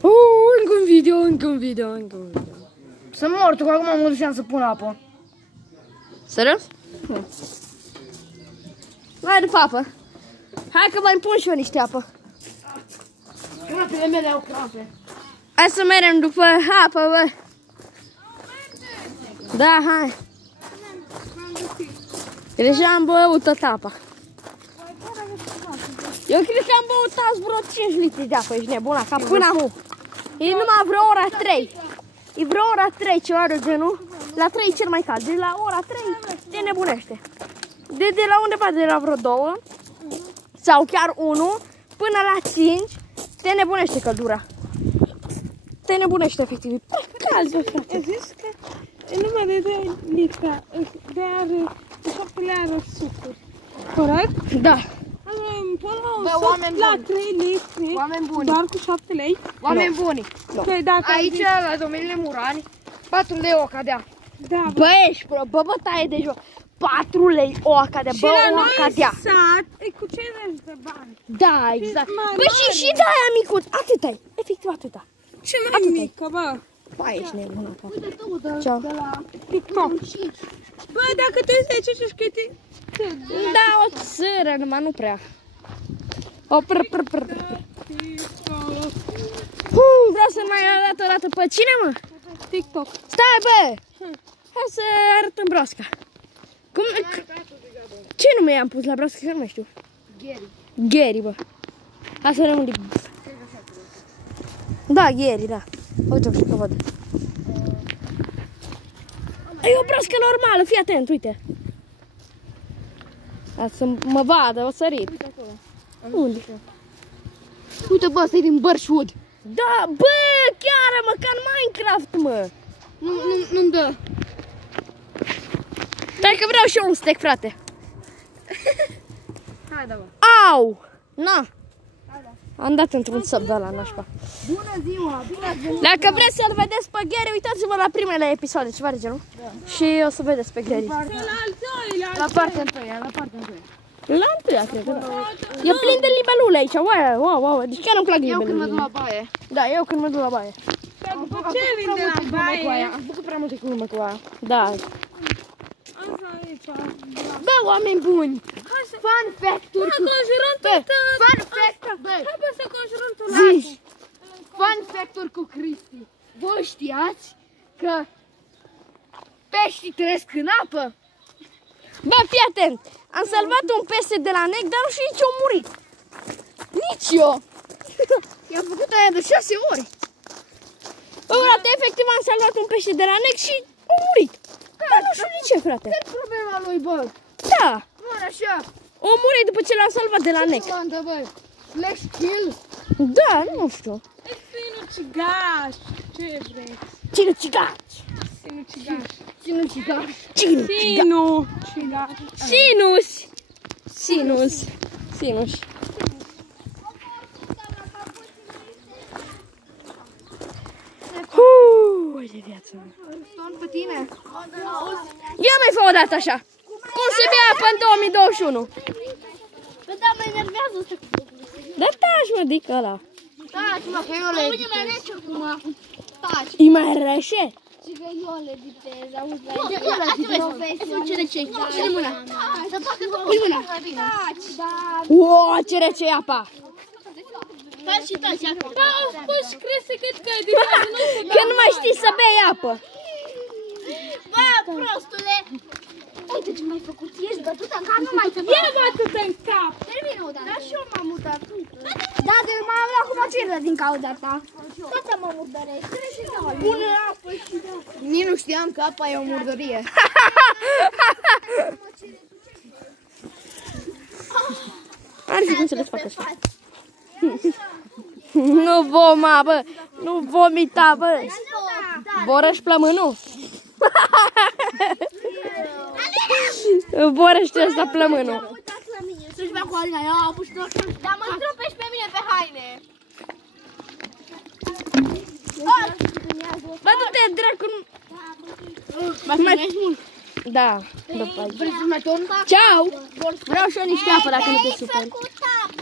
Încă un video. Sunt mort, că acum mă duceam să pun apă. Serios? Mai după apă. Hai că mai pun și eu niște apă. Crapele mele au crape. Hai să mergem după apă, bă. Da, hai. Deja am băut tot apa. Eu cred că am băut azi vreo 5 litri de apă, ești nebuna, ca până acum. E numai vreo ora 3. E vreo ora 3 ceva de genul. La 3 cel mai cald. Deci la ora 3 te nebunește. De la undeva de la vreo 2 sau chiar 1 până la 5 te nebunește căldura. Te nebunește efectiv. E cald, bă, frate. Ai zis că e numai de 2 litri, de șaptele are sucuri. Corect? Da. Până Bă, la 3 litri, Oameni buni. doar cu 7 lei. Oameni buni. Păi dacă Aici, la domeniile Murani, 4 lei o cadea. da, Bă, ești pro, bă, taie de joc. 4 lei o acadea, și bă, la o noi acadea. sat e cu 50 de bani. Da, exact. mai Bă, și de aia micuț, atâta e, efectiv atâta. Ce mai mică, bă? Ba, ești nebună, pa. Uite, Ceau. de la TikTok. Bă, dacă tu ești aici, știi că te... Da, o țără, numai nu prea. O prr. Vreau să mai arăt o dată pe cine, mă? TikTok. Stai, bă! Hai să arătăm broasca. Cum... Ce nume i-am pus la broasca? Că nu mai știu. Gheri, bă. Hai să rămân de... Da, Gheri, da. Uite, că văd. E o broască normală, fii atent, uite. Hai să mă vadă, o sărit. Unde? Uite, bă, ăsta e din Bărșud. Da, bă, chiar, mă, ca în Minecraft, mă. Nu-mi dă. Stai că vreau și eu un steak, frate. Hai, da, bă. Au! Na! Am dat într-un săp de ăla, nașpa. Bună ziua, bine ați venit. Dacă vreți să-l vedeți pe Gheri, uitați-vă la primele episoade, ceva de genul. Și o să vedeți pe Gheri. La al doilea. La partea întâia, la partea întâia. La întâia, cred că da. E plin de libelule aici, wow. Deci chiar îmi plac Eu când mă libelule. duc la baie. Da, eu când mă duc la baie. După ce vin de la baie? Am făcut prea multe glume cu aia. Da. Asta aici. Bă, oameni buni! Fun fact-uri cu... Conjurăm Bă, tot. fun fact, bă, Hai bă să conjurăm tot. Zici! fun fact-uri cu Cristi. Voi știați că peștii trăiesc în apă? Bă, fii atent! Am salvat un pește de la nec, dar nu știu nici a murit. Nici eu! I-am făcut aia de 6 ori. Bă, frate, efectiv am salvat un pește de la nec și a murit. Dar nu știu nici ce, frate. Ce problema lui, bă? Da! Nu are așa. A murit după ce l-am salvat de la nec. Comandă, bă. Flash kill. Da, nu știu. Sinucigaș. Ce vrei? Cinucigaci! Sinucigaș. Sinucigaș. Sinucigaș. Sinus. Ui de viață. Stau pe tine. Ia mai fă o dată așa. Cum se bea apă în 2021? Bă, da, mă enervează ăsta. Da, taci, mă, dică ăla. Taci, mă, că eu le editez. Mai rece acum. Taci. E mai rece? Și că eu le editez, auzi la editez. Eu le editez. Ce rece? Ce mâna? Să facă pui mâna. Taci. Da. Uuu, ce rece e apa. Taci și taci acolo. Da, au fost crese cât că editat nu Că nu mai știi să bei apă. Bă, prostule. Uite ce m-ai făcut. Ești bătut în cap, nu mai te Ia bătut în cap. Termină odată. Da, și eu m-am mutat. Da, de m-am luat cu măciră din cauza ta. Toată mă murdărești. Pune apă și da. Nici nu știam că apa e o murdărie. Ar fi cum să le fac așa. Nu voma, bă. Nu vomita, bă. Borăși plămânul. Borăște ăsta plămânul. Să-și bea cu Alina, ia apuși tot. Dar mă întrupești pe mine pe haine. Bă, du-te, dracu. Mă filmezi mult. Da, după aici. Vrei să mai torn? Ceau! Vreau și eu niște apă dacă nu te superi.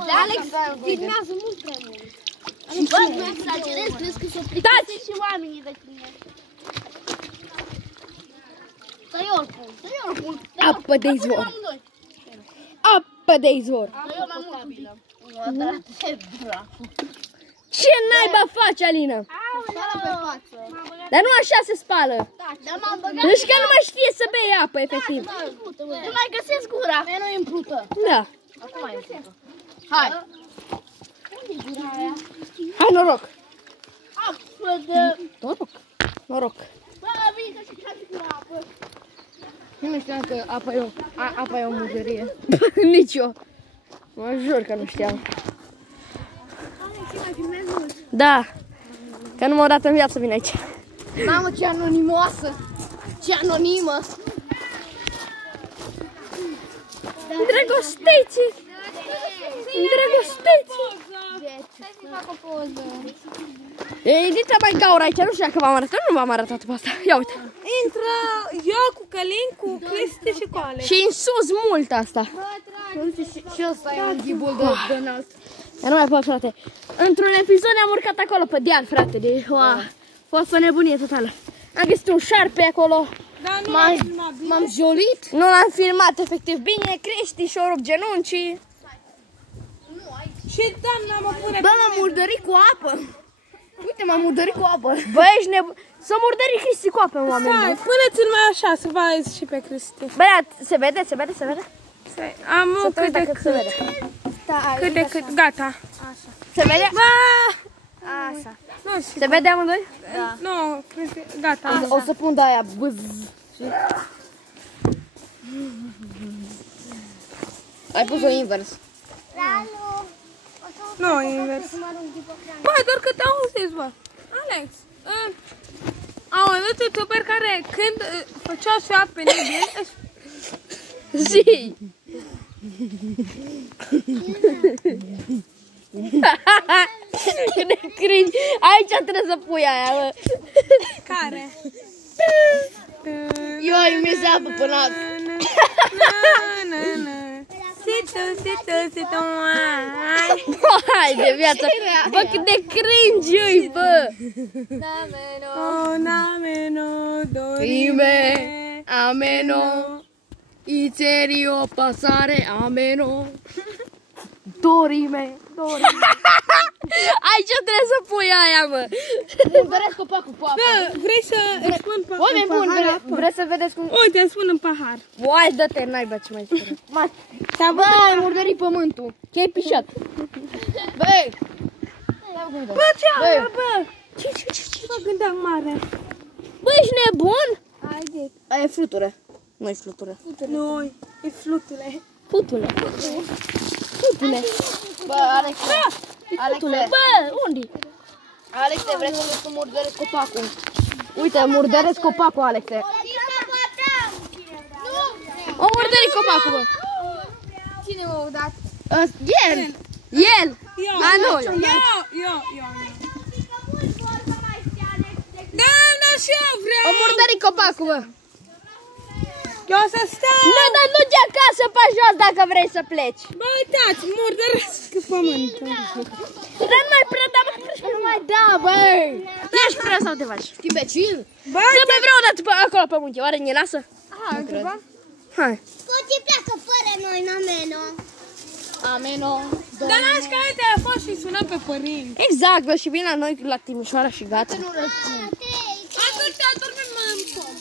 De Alex filmează mult prea mult. Bă, nu exagerez, crezi că s-o plictise și oamenii de tine. Să-i oricum. Apă de izvor. Apă de izvor. Eu m-am potabilă. Ce naiba faci, Alina? Spală pe față. Dar nu așa se spală. Dar m-am băgat. Deci că nu mai știe să bei apă, efectiv. Nu mai găsesc gura. Nu e împlută. Da. Acum e împlută. Hai. Hai, noroc. Apă de... Noroc. Bă, la mine și cade cu apă. Nu știam că apa e o murdărie. Nici eu. Mă jur că nu știam. Da. Că numai o dată în viață vin aici. Mamă, ce anonimoasă. Ce anonimă. Îndrăgosteți! Îndrăgosteți! Stai să fac o poză. E Edita mai gaură aici, nu știu dacă v-am arătat, nu v-am arătat pe asta. Ia uite. Intră eu cu Călin, cu Cristi și cu Alex. Și în sus mult asta. Și ăsta e un ghibul de înalt. Dar nu mai pot, frate. Într-un episod ne-am urcat acolo pe deal, frate. Deci, a fost o nebunie totală. Am găsit un șarpe acolo. Dar nu l-am filmat bine. M-am jolit. Nu l-am filmat efectiv bine. Cristi și-o rupt genunchii. Și doamna mă pune Bă, m-am murdărit cu apă. Uite, m-am murdărit cu apă. Bă, ești nebun. S-a murdărit Cristi cu apă, oameni. Stai, pune-ți-l mai așa, să vezi și pe Cristi. Bă, se vede, se vede, se vede? Stai, am Să cât de dacă se vede. cât de cât, gata. Se vede? Bă! Așa. Nu știu. Se vede amândoi? Nu, Cristi, gata. O să pun de aia bâz. Ai pus-o invers. Nu, invers. Bă, doar că te auziți, bă. Alex, am văzut youtuber care când făceau ceva penibil, Zi! Cât de cringe! Aici trebuie să pui aia, bă! care? Eu ai mi apă pe nas. Hai de viață! Bă, cât de cringe-i, bă! Rime, ameno. Ițeri o pasare, ameno. Dorime! Aici trebuie să pui aia, mă! Murdăresc copacul cu apă. Bă, vrei să îți spun Oameni buni, vreți să vedeți cum... Uite, îți spun în pahar. Uai, dă-te, naiba ce mai spune. Bă, ai murdărit pământul. Ce-ai pișat? Băi! Bă, ce Bă. aia, bă? Ce? Mă gândeam mare. Bă, ești nebun? Aia e flutură. Nu-i flutură. Nu, e flutule. Futule. Futule. Bă, Alexe. Alexe. Bă, unde? Alexe, vrei să murdăresc copacul? Uite, murdăresc copacul, Alexe. O murdări copacul, bă. Cine m-a udat? El! El! Eu, La noi. eu. Da, și eu vreau. O murdări copacul, bă. Eu o să stau. Nu, dar du-te acasă pe jos dacă vrei să pleci. Bă, uitați, murdăresc pământul. Dar nu mai prea, dar nu mai da, băi. Ești prea sau te faci? Imbecil! Bă, Să mai vreau o dată pe acolo pe munte, oare ne lasă? Hai. Poți pleacă fără noi, n-ameno. Ameno. dar lași că ai telefon și sunăm pe părinți. Exact, bă, și vin la noi la Timișoara și gata. Nu răspund. Atunci dormim în pom.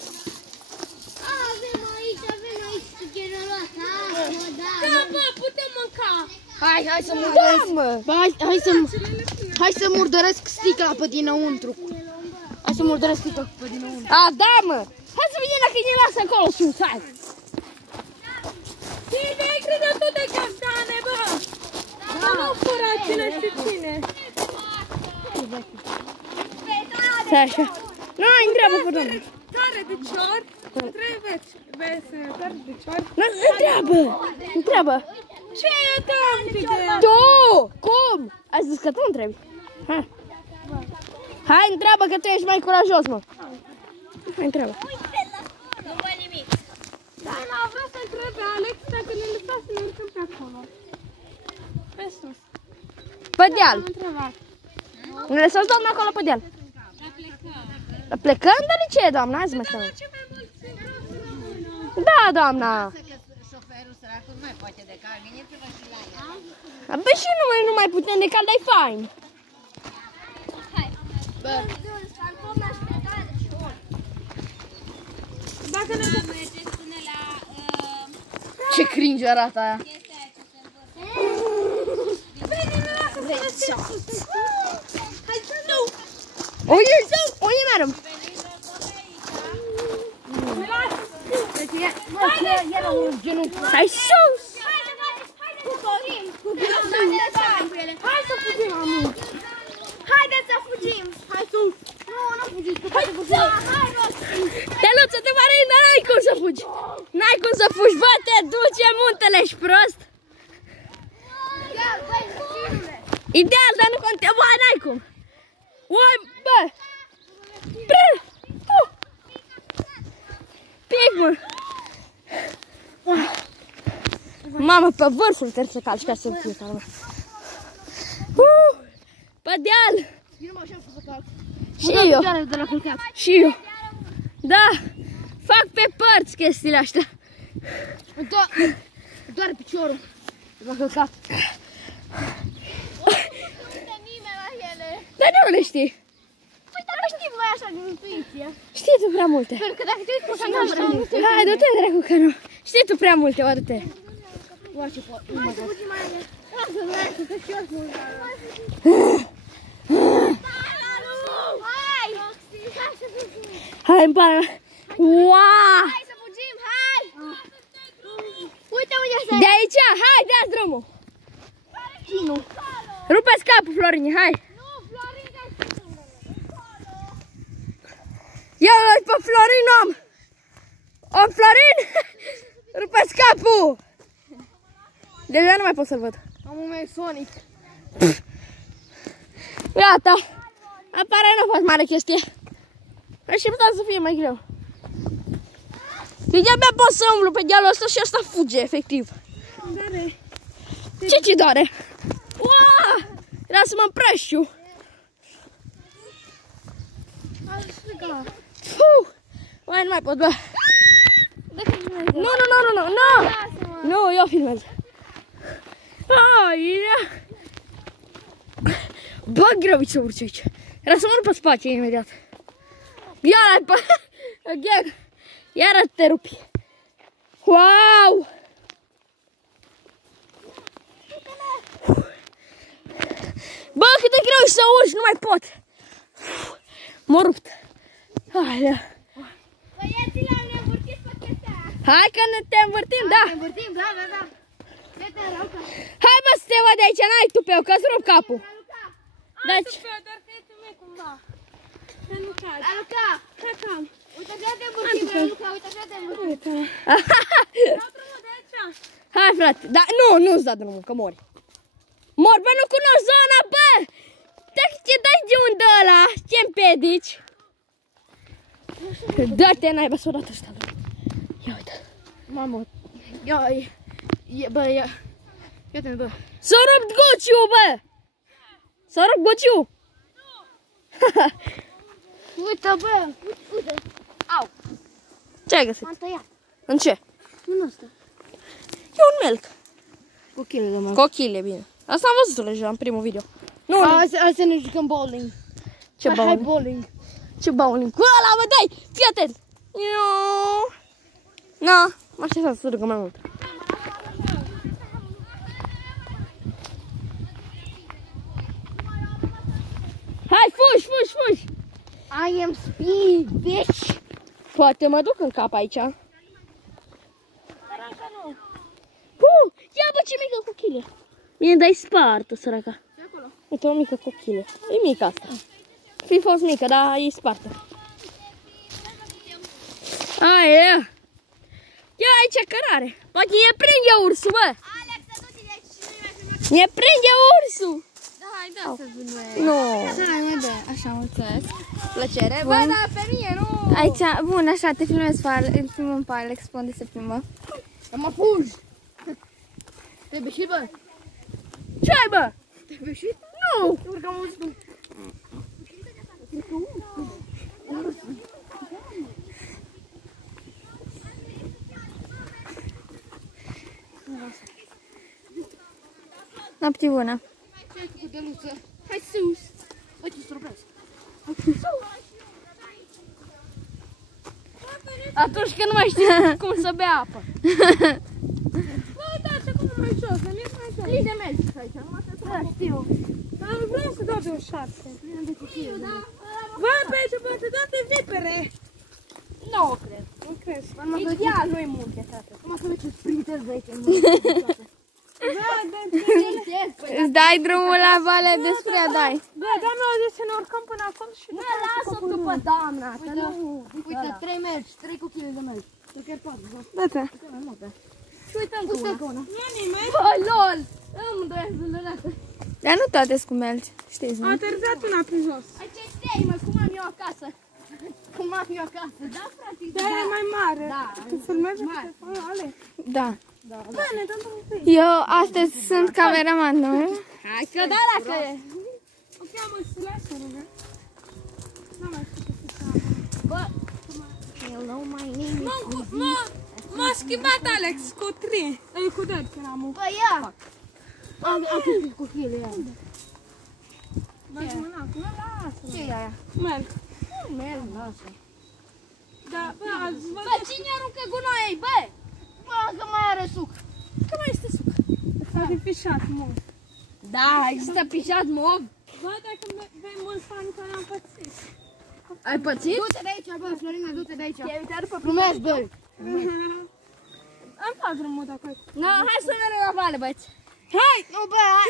Avem aici generoasa. Da, bă, putem mânca. Hai să murdăresc. mă. Bă, hai să murdăresc sticla pe dinăuntru. Hai să murdăresc sticla pe dinăuntru. A, da, mă. Hai să vedem dacă ne lasă acolo sus, hai. Cine ai crezut tu de castane, bă? Mă nu fura cine știu cine. Stai așa. Nu, întreabă pe domnul. Care de cior? Trebuie care de cior. Nu, întreabă. Ce e tam de Tu, cum? Ai zis că tu întrebi. Hai. Hai, întreabă că tu ești mai curajos, mă. Hai, întreabă. Nu văd nimic. Dar nu vreau să întreb pe Alex dacă ne lăsa să ne urcăm pe acolo. Pe sus. Pe deal. Am întrebat. Ne lăsați, doamna, acolo pe deal. Plecăm? Dar de ce, doamna? Hai să mă stăm. Da, doamna. Șoferul săracul nu mai poate de cal, gândiți-vă și la ea. Bă, și nu mai putem de cal, dar e fain. Dacă ne Mergeți până la... Ce cringe arată aia. Oye, madam. Hai sus! Hai să fugim, amu. Haideți să fugim. Hai sus. Nu fugiți, că poate fugim. Hai, Roxy. Teluță, te marin, dar n-ai cum să fugi. N-ai cum să fugi, bă, te duce muntele, ești prost. Ideal, dar nu contează, bă, n-ai cum. Oi, bă. Pic, mă. Mamă, pe vârful trebuie să calci ca să fie calma. Pe deal. Și eu. Și eu. Da. Fac pe părți chestiile astea. Doare piciorul. M-a călcat. Dar de unde știi? Păi, dar nu știm noi așa din intuiție. Știi tu prea multe. Pentru că dacă te uiți pe cameră, nu știu. Hai, du-te, dracu, că nu. Știi tu prea multe, oare te. Hai să fugim mai ales. Lasă, că și eu sunt. Hai! Hai să fugim. Hai, în pana mea. Uaaaa! Hai să fugim, hai! Uite unde este. De aici, hai, dați drumul. Chinul. Rupeți capul, Florini, hai. Nu, Florin, Ia pe Florin, om. Om, Florin. Rupeți capul. Deja nu mai pot să-l văd. am un meu Sonic. Gata. Apare, nu a fost mare chestie. Și putea să fie mai greu. Eu de-abia pot să umblu pe dealul ăsta și ăsta fuge, efectiv. Ce doare? Uaa! Era să mă împrăștiu. Uai, nu mai pot, bă. Nu, eu filmez. Bă, greu să urci aici. Era să mă rup pe spate imediat. Iară te rupi. Wow! Bă, cât de greu să urci, nu mai pot. M-a rupt. Băieților, ne învârtiți pe chestia aia. Hai că ne te învârtim, da. Ne învârtim, da. Fete, Raluca. Hai, bă, să te văd de aici, n-ai tupeu, că-ți rup capul. Raluca. Deci. doar că este mai cumva. Să nu cad. Raluca. Căcam. Uite așa te învârtim, Raluca. Uite așa te învârtim. Dau drumul de aici. Hai, frate. Da, nu-ți da drumul, că mori. Mor, bă, nu cunosc zona, bă! Dacă ce dai de unde ăla, ce împedici? Dă-te, n-ai bă, dat ăsta. Ia uite. Mamă. Bă, ia. Ia-te-mi, bă. S-a rupt Guciu, bă! S-a rupt Guciu! Uite, bă. Uite. Au. Ce ai găsit? M-am tăiat. În ce? Nu ăsta. E un melc. Cochile, mă. Cochile, bine. Asta am văzut deja în primul video. Nu, Hai să ne jucăm bowling. ce Hai bowling? bowling. Ce bowling? Cu ăla, mă, dai! Fii atent! Na, mă așteptam să rugăm mai mult. Hai, fugi! I am speed, bitch. Poate mă duc în cap aici. Ia, bă, ce mică cochile. Bine, dai spartă, săraca. Uite, o mică cochile. E mică asta. Fi fost mică, dar e spartă. Aia. Ia aici cărare. Poate ne prinde ursul, bă. Alex, du-te de aici și nu mai filmăm. Ne prinde ursul. Da, hai, da, să filmez. Nu. Hai, mă, da, așa, mulțumesc. Plăcere. Bă, dar pe mine, nu. Aici, bun, așa, te filmez pe Alex, îl filmăm pe Alex, pe unde se filmă. Că mă fugi. Te-ai beșit, bă? Ce ai, bă? Te-ai beșit? Nu. Urcam un Noapte bună. Hai sus. Hai ce surprins. Atunci când nu mai știi cum să bea apă. Bă, uitați acum mai jos, să merg mai jos. Plin de melci aici, numai să știu. Dar vreau să dau de o 7. Bă, pe aici poate date vipere. Nu cred. Nu crezi? Ideal nu-i multe, tată. Numai să vezi sprinter de aici. Îți dai drumul la vale despre a dai. Bă, dar nu auzi să ne urcăm până acolo și Nu, lasă-o după doamna, că nu... Uite, 3 melci, 3 cuchile de melci. Tu chiar 4, da? Da-te. Și uităm cu una. Nu nimeni. Bă, lol! Îmi doiesc zâlărată. Dar nu toate sunt cu melci, știți, A nu? aterizat una pe jos. Aici este, mă, cum am eu acasă. Cum am eu acasă, da, frate? Dar e mai mare. Da. Tu filmezi cu telefonul, Ale? Da. Da, ne dăm un pic. Eu astăzi sunt cameraman, nu? Hai că da, dacă e. O cheamă Slash, nu? Nu mai știu ce să Bă, hello, my name is... M-a schimbat Alex cu 3. Cu 2 când am Bă, ia! Am pus cuchile aia. băgat mâna acolo. Ce e aia? Merg. Merg, lasă. Da, bă, ați Bă, văzut? cine aruncă gunoaiei, bă? Bă, că mai are suc. Că mai este suc. S-a pișat mult. Da, există pișat mov. Bă, dacă vei mulți fani care am pățit. Ai pățit? Du-te de aici, bă, Florina, du-te de aici. Te-ai uitat după Glumesc, bă. Îmi fac drumul dacă ai. No, hai să mergem la vale, băieți. Hai! Nu, bă, hai.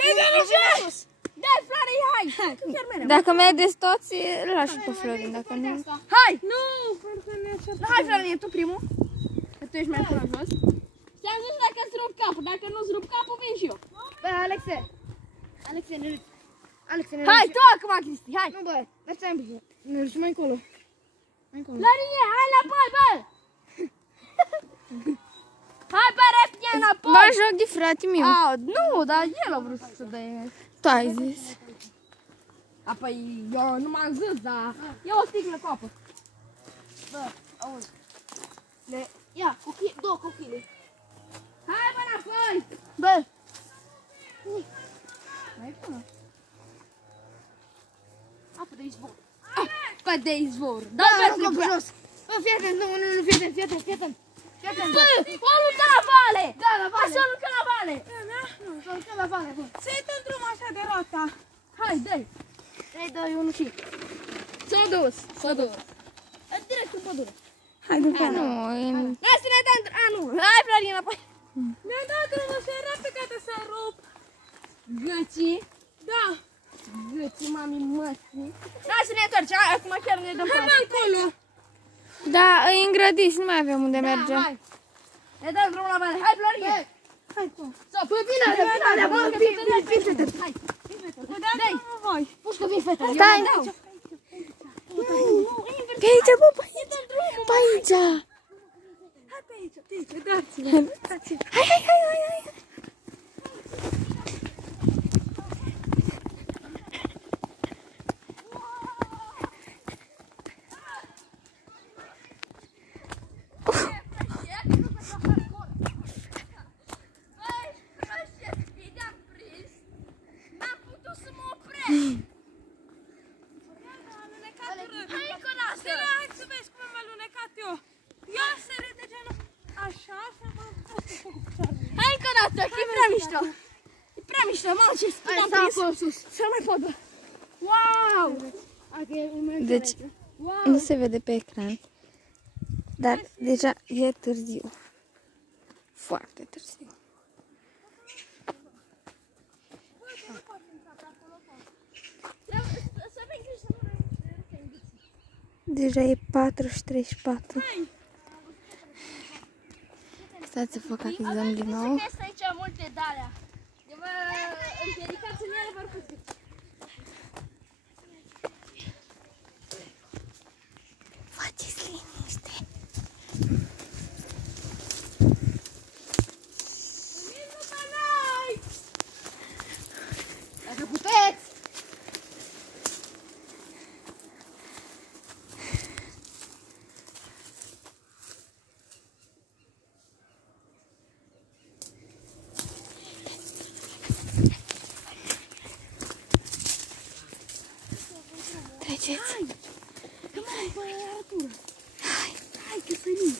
Dai, Flori, hai. Că chiar mergem. Dacă mergeți toți, îl lași pe Florin, dacă nu... Hai. Nu, pentru că ne certăm. Hai, Florin, tu primul. Că tu ești mai până jos. Ți-am zis dacă îți rup capul. Dacă nu-ți rup capul, vin și eu. Bă, Alexe. Alexe, ne duci. Alexe, ne Hai, duci. tu acum, Cristi, hai. Nu, bă, dar stai un pic. Ne duci mai încolo. Mai încolo. Florin, hai înapoi, bă. Hai, bă, repede înapoi. Bă, joc de frate meu. Au, nu, dar el a vrut să dea. Tu ai zis. Apoi, eu nu m-am zis, dar ia o sticlă cu apă. Bă, auzi. Ia, cuchile, 2 cuchile. Hai, bă, înapoi. Bă. Mai bună. Apă de izvor. Bă, de izvor. Da, aruncă pe jos. Bă, fii atent, nu, fii atent, fii atent, fii atent. Fii atent, bă. Bă, o aruncă la vale. Da, la Hai să vale. aruncă la vale. Să aruncă la vale, bă. Să-i dăm drumul așa de rota. Hai, dă-i. 3, 2, 1 și. S-a dus, s-a dus. Direct în pădure. Hai, după. Nu, Hai să ne dăm... A, nu. Hai, Florin, înapoi. Mi-a dat drumul să era pe gata să rup. Gății. Da. Gății, mami, măsii. Hai să ne întoarcem. Hai, acum chiar ne dăm Hai pas. mai încolo. da, îi îngrădiți, nu mai avem unde merge. Hai. Ne dăm drumul la vale. Hai, Florin. Hai tu. Sau, păi, bine, bă, bine. Hai. Dai drumul voi. Pușcă, vii, fete. Stai! Pe aici, bă, pe aici! Pe aici! Hai pe aici, dați-vă. Hai, hai, hai, hai, hai! Hai să vezi cum am alunecat eu. Ia sări de genul așa și am pus cu picioarele. Hai încă o dată, că e prea mișto. E prea mișto, mamă, ce scurt am prins. Să nu mai pot, bă. Wow! Deci, nu se vede pe ecran, dar deja e târziu. Foarte târziu. Deja e 4:34. Stați să fac achizăm din nou. Sunt aici multe de-alea. De vă împiedicați în ele, vă rupăți. Faceți liniște. Dacă puteți. Mergeți. Că mai bă, Artur. Hai că sărim.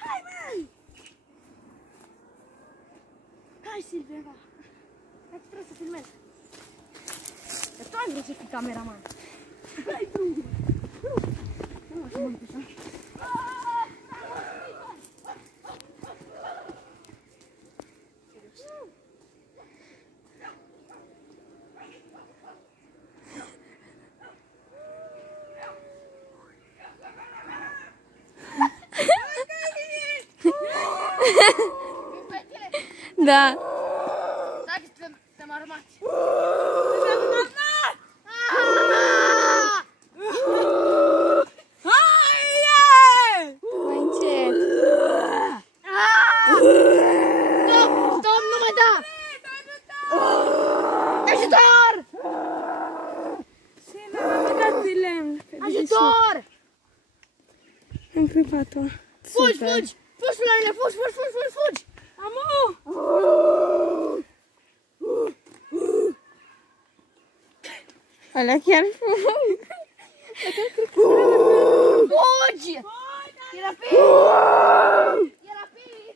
Hai, măi! Hai, Silvia, va. Hai, trebuie să filmezi. Că tu ai vrut să fii cameraman. Hai, drumul. Nu mă, să mă duc așa. Da. Stai că suntem armați. Mai încet. Stop, nu mă da! Ajutor! Ajutor! Am crăpat-o. Fugi, fugi! Fugi, Florile, fugi, fugi, fugi, fugi, fugi! Alea chiar Fugi! E rapid! E rapid!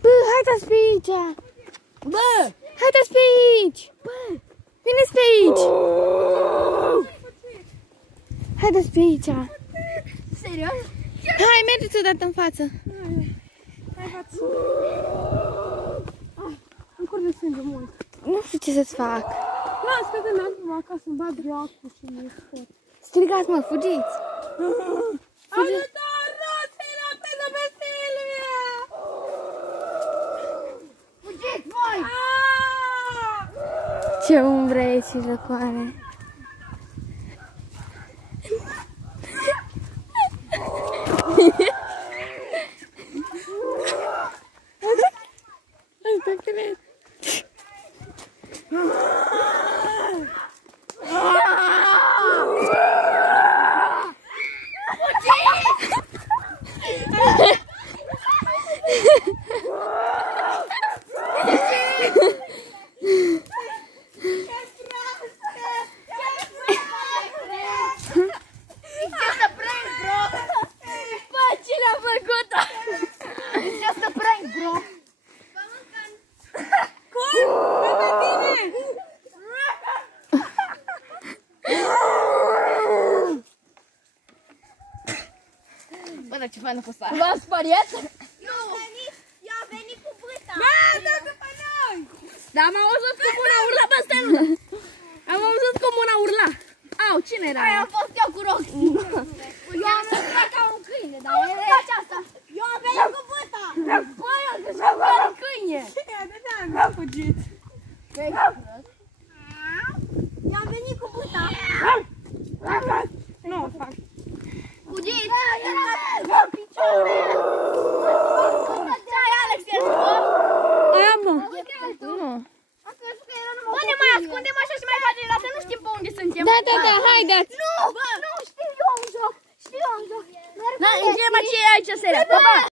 Bă, haideți pe aici! Bă! Haideți pe aici! Bă! Veniți pe aici! Haideți pe aici! Serios? Hai, mergeți odată în față! Îmi curge sânge mult. Nu știu ce să-ți fac! Las că când am acasă îmi bat dracu și mi-e scot. Strigați, mă, fugiți! Ajutor! Nu! Se rapidă pe Silvia! Fugiți, voi! Ce umbră e și răcoare! Asta cred! Bă, dar ce fain a fost aia. V-am speriat? Eu am venit cu bâta. Dar am auzit cum una urla, bă, stai nu. Am auzit cum una urla. Au, cine era? Aia am fost eu cu Roxy. Eu am lăsat ca un câine, dar e aceasta. Eu am venit cu bâta. Băi, eu sunt ca un câine. N-am fugit. Eu am venit cu bâta. Nu o fac. Fugiți! Era picioare! Ce ai, Alex, ești tu? Aia, mă! Nu! Bă, ne mai ascundem așa și mai facem, dar să nu știm pe unde suntem. Da, da, da, haideți! Nu! Nu, știu eu un joc! Știu eu un joc! Da, ce aici seria. Pa, pa!